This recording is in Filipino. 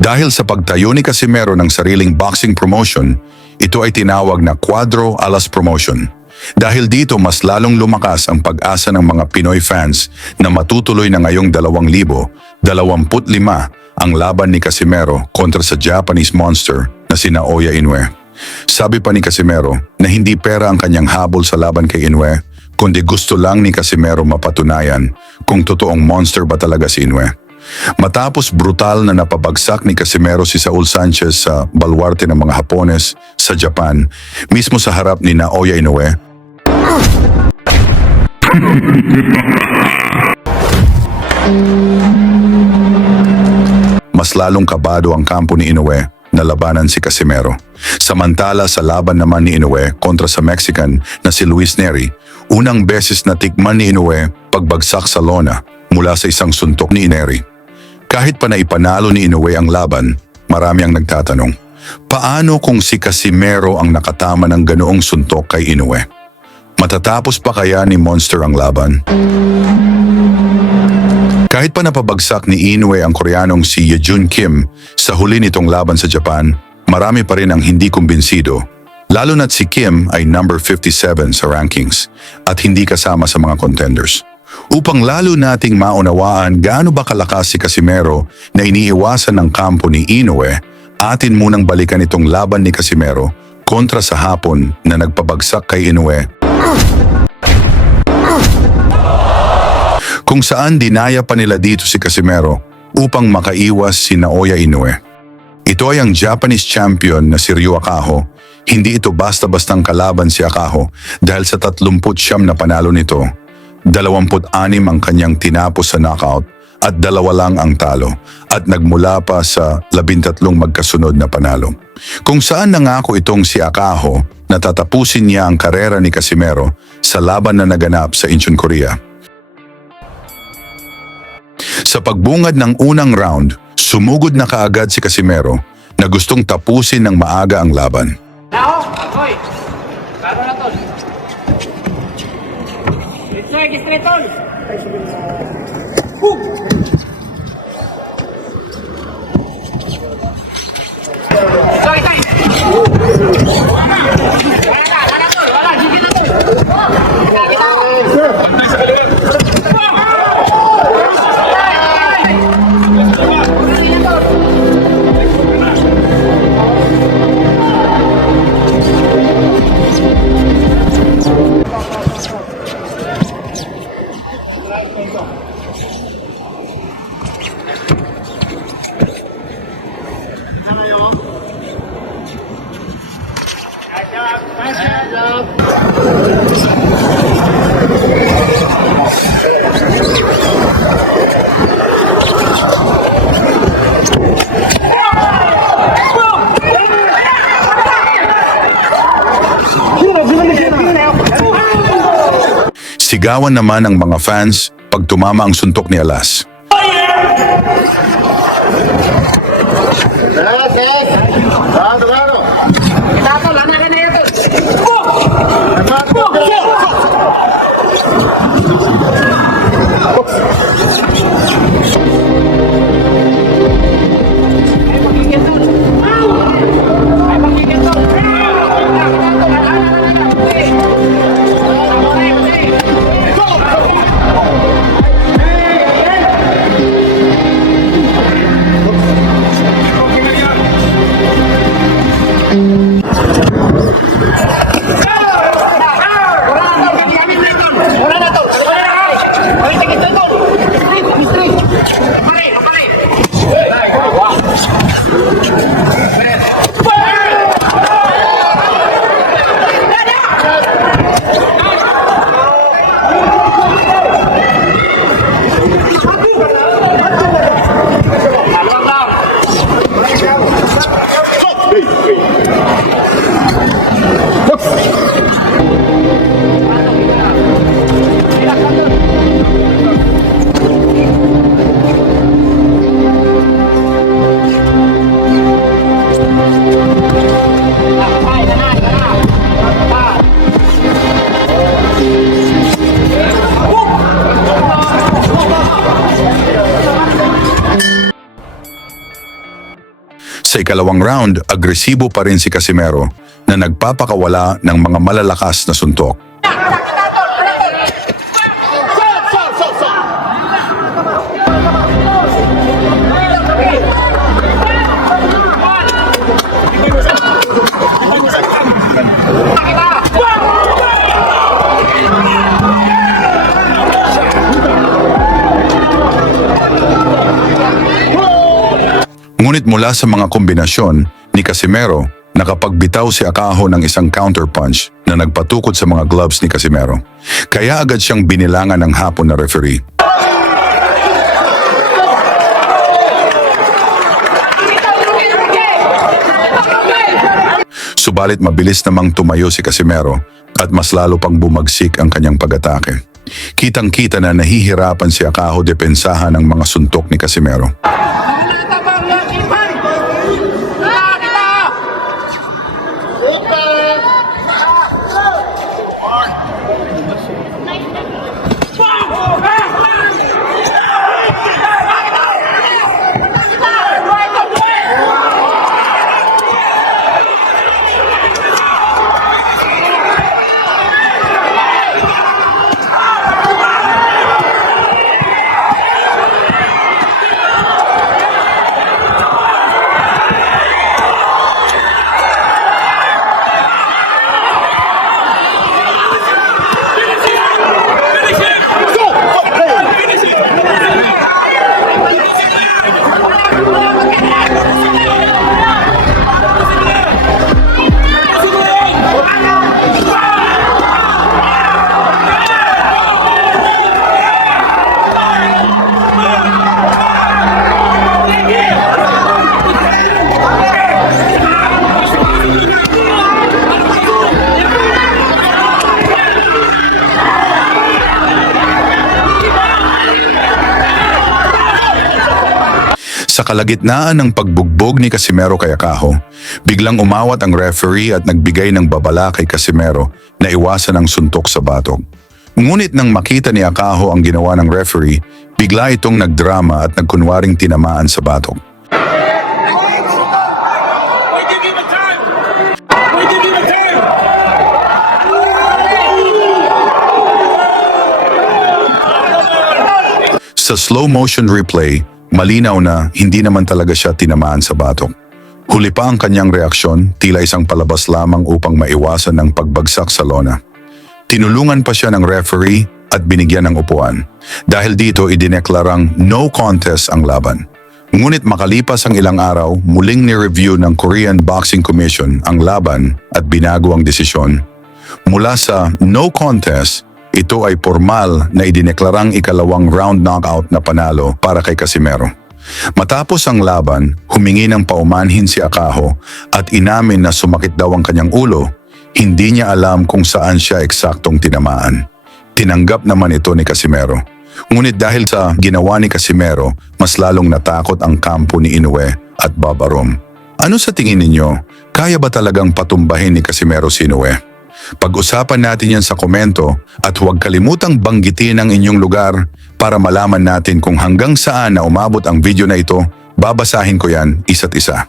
Dahil sa pagtayo ni Casimero ng sariling boxing promotion, ito ay tinawag na Cuadro Alas Promotion. Dahil dito mas lalong lumakas ang pag-asa ng mga Pinoy fans na matutuloy na ngayong 2025 ang laban ni Casimero kontra sa Japanese monster na si Naoya Inoue. Sabi pa ni Casimero na hindi pera ang kanyang habol sa laban kay Inoue, kundi gusto lang ni Casimero mapatunayan kung totoong monster ba talaga si Inoue. Matapos brutal na napabagsak ni Casimero si Saul Sanchez sa balwarte ng mga Hapones sa Japan, mismo sa harap ni Naoya Inoue, mas lalong kabado ang kampo ni Inoue na labanan si Casimero. Samantala sa laban naman ni Inoue kontra sa Mexican na si Luis Neri, unang beses na tikman ni Inoue pagbagsak sa lona mula sa isang suntok ni Neri. Kahit pa naipanalo ni Inoue ang laban, marami ang nagtatanong, paano kung si Casimero ang nakatama ng ganoong suntok kay Inoue? Matatapos pa kaya ni Monster ang laban? Kahit pa napabagsak ni Inoue ang Koreanong si Yejun Kim sa huli nitong laban sa Japan, marami pa rin ang hindi kumbinsido. Lalo na't si Kim ay number 57 sa rankings at hindi kasama sa mga contenders. Upang lalo nating maunawaan gaano ba kalakas si Casimero na iniiwasan ng kampo ni Inoue, atin munang balikan itong laban ni Casimero kontra sa Hapon na nagpabagsak kay Inoue, kung saan dinaya pa nila dito si Casimero upang makaiwas si Naoya Inoue. Ito ay ang Japanese champion na si Ryo Akaho. Hindi ito basta-bastang kalaban si Akaho dahil sa 39 na panalo nito, 26 ang kanyang tinapos sa knockout at 2 lang ang talo at nagmula pa sa 13 magkasunod na panalo. Kung saan nangako itong si Akaho na tatapusin niya ang karera ni Casimero sa laban na naganap sa Incheon, Korea. Sa pagbungad ng unang round, sumugod na kaagad si Casimero na gustong tapusin ng maaga ang laban. Now, hoy. Karo na tol. Straight tol. Sorry, guys. Wala tol. Wala, sige na tol. Sigawan naman ng mga fans pag tumama ang suntok ni Alas. Sa ikalawang round, agresibo pa rin si Casimero na nagpapakawala ng mga malalakas na suntok. Ngunit mula sa mga kombinasyon ni Casimero, nakapagbitaw si Akaho ng isang counterpunch na nagpatukod sa mga gloves ni Casimero. Kaya agad siyang binilangan ng hapon na referee. Subalit mabilis namang tumayo si Casimero at mas lalo pang bumagsik ang kanyang pag-atake. Kitang-kita na nahihirapan si Akaho depensahan ang mga suntok ni Casimero. Sa kalagitnaan ng pagbugbog ni Casimero kay Akaho, biglang umawat ang referee at nagbigay ng babala kay Casimero na iwasan ang suntok sa batok. Ngunit nang makita ni Akaho ang ginawa ng referee, bigla itong nagdrama at nagkunwaring tinamaan sa batok. Sa slow motion replay, malinaw na hindi naman talaga siya tinamaan sa batok. Huli pa ang kanyang reaksyon, tila isang palabas lamang upang maiwasan ng pagbagsak sa lona. Tinulungan pa siya ng referee at binigyan ng upuan. Dahil dito idineklarang no contest ang laban. Ngunit makalipas ang ilang araw, muling ni-review ng Korean Boxing Commission ang laban at binago ang desisyon. Mula sa no contest, ito ay formal na idineklarang ikalawang round knockout na panalo para kay Casimero. Matapos ang laban, humingi ng paumanhin si Akaho at inamin na sumakit daw ang kanyang ulo. Hindi niya alam kung saan siya eksaktong tinamaan. Tinanggap naman ito ni Casimero. Ngunit dahil sa ginawa ni Casimero, mas lalong natakot ang kampo ni Inoue at Babarom. Ano sa tingin ninyo? Kaya ba talagang patumbahin ni Casimero si Inoue? Pag-usapan natin yan sa komento at huwag kalimutang banggitin ang inyong lugar para malaman natin kung hanggang saan na umabot ang video na ito. Babasahin ko yan isa't isa.